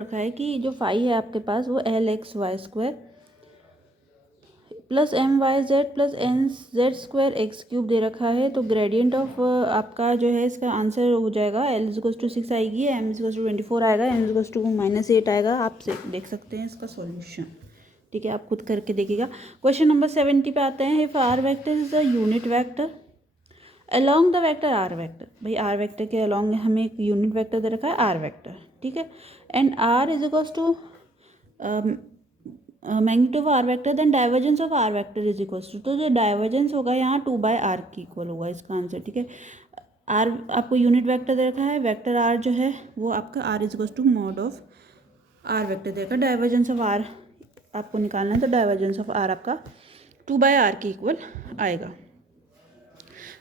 रखा है कि जो फाई है आपके पास वो L X Y square plus M Y Z plus N Z square X cube दे रखा है। तो ग्रेडियंट ऑफ आपका जो है इसका आंसर हो जाएगा एल इजिकल्स टू 6 आएगी, एम इजिकल्स टू 24 आएगा, एन इजिकल्स टू -8 आएगा। आप देख सकते हैं इसका सॉल्यूशन। ठीक है, आप खुद करके देखिएगा। क्वेश्चन नंबर 70 पे आते हैं। If are vector is a unit vector along the vector r vector, भाई आर वेक्टर के अलॉन्ग हमें एक यूनिट वेक्टर दे रखा है आर वेक्टर, ठीक है, and are is equals to magnitude of are vector, then divergence of are vector is equals to, तो जो डाइवर्जेंस होगा यहाँ 2/r की इक्वल होगा इसका आंसर। ठीक है, आर आपको यूनिट वेक्टर दे रखा है, वेक्टर आर जो है वो आपका R is equals to mod of are vector दे रखा है, डाइवर्जेंस ऑफ आर आपको निकालना है, तो डाइवर्जेंस ऑफ आर आपका 2/r की इक्वल आएगा।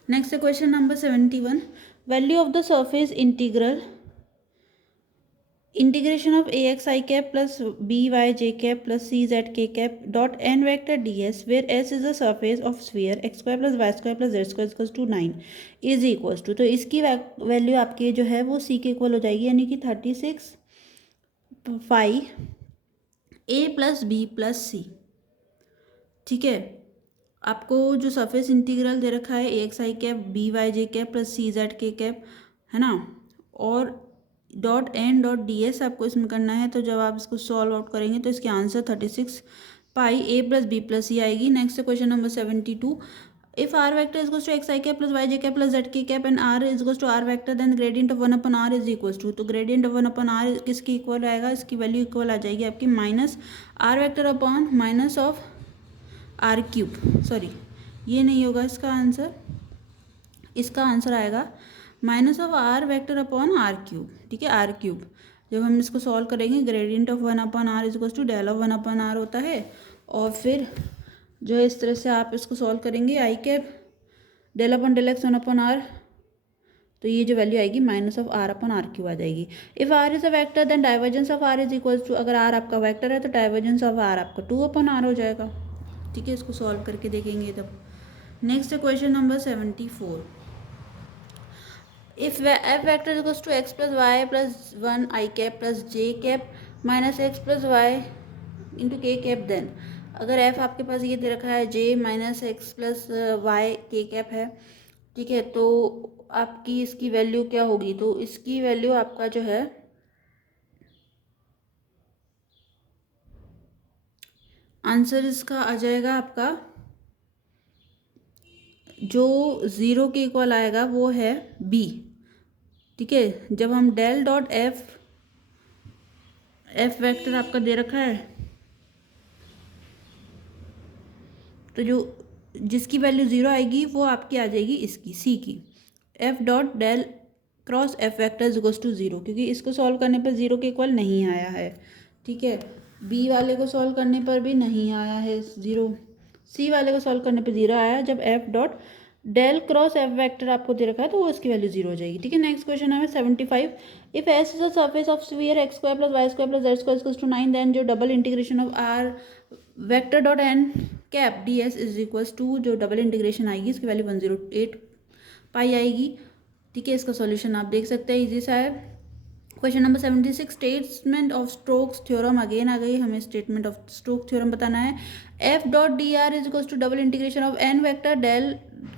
नेक्स्ट है question number 71। Value of the surface integral integration of A x I cap plus B Y J cap plus C Z के cap dot N vector D S where S is the surface of sphere X square plus Y square plus Z square equals to 9 is equals to, तो इसकी value आपकी जो है वो सी के equal हो जाएगी, यानी कि 36 phi a plus B plus c. ठीक है, आपको जो सरफेस इंटीग्रल दे रखा है a x I cap b Y J cap plus C Z के कैप है ना, और dot n dot D s आपको इसमें करना है। तो जब आप इसको सॉल्व आउट करेंगे तो इसके answer 36 pi A plus B plus C आएगी। Next question number 72। If are vector is to X I cap plus Y J cap plus Z के cap and are is to R vector then gradient of 1/r is equal to, तो gradient of 1/r किसकी equal आएगा, इसकी value equal आ जाएगी आपकी minus r vector upon minus of r cube, sorry ये नहीं होगा इसका आंसर, इसका आंसर आएगा minus of are vector upon are cube. ठीक है, आर क्यूब जब हम इसको सॉल्व करेंगे gradient of 1/r is equal to del of 1/r होता है, और फिर जो है इस तरह से आप इसको सॉल्व करेंगे I cap del upon del X 1/r, तो ये जो वैल्यू आएगी minus of R upon are cube आ जाएगी। If R is a vector then divergence of R is equal to, अगर आर आपका वेक्टर है तो डाइवर्जेंस ऑफ आर आपका 2/r हो जाएगा। ठीक है, इसको सॉल्व करके देखेंगे तब। Next question number 74। If f vector equals to x plus y plus 1 i cap plus j cap minus x plus y into k cap, then अगर एफ आपके पास ये दे रखा है j minus x plus y k cap है, ठीक है, तो आपकी इसकी वैल्यू क्या होगी, तो इसकी वैल्यू आपका जो है आंसर इसका आ जाएगा आपका जो 0 के इक्वल आएगा वो है बी। ठीक है, जब हम डेल डॉट एफ वेक्टर आपका दे रखा है, तो जो जिसकी वैल्यू 0 आएगी वो आपकी आ जाएगी इसकी सी की, F dot del cross f vector equals to 0, क्योंकि इसको सॉल्व करने पर 0 के इक्वल नहीं आया है। ठीक है, बी वाले को सॉल्व करने पर भी नहीं आया है 0, सी वाले को सॉल्व करने पर 0 आया। जब f dot del cross f vector आपको दे रखा है तो वो इसकी वैल्यू 0 हो जाएगी। ठीक है, नेक्स्ट क्वेश्चन है 75। If S is a surface of sphere X square plus Y square plus Z square equals to 9, then जो double integration of are vector dot N cap D S is equals to, जो double integration आएगी इसकी value 108 पाई आएगी। ठीक है, इसका solution आप देख सकते हैं, इजी सा है। Question number 76। Statement of Stokes theorem again आ गई, हमें स्टेटमेंट ऑफ स्टोक थ्योरम बताना है। F dot D R is equals to double integration of N vector del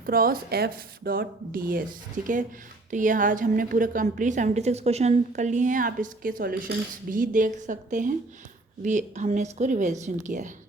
cross F dot D S. ठीक है, तो ये आज हमने पूरा कंप्लीट 76 क्वेश्चन कर लिए हैं। आप इसके सॉल्यूशंस भी देख सकते हैं, भी हमने इसको रिविजन किया है।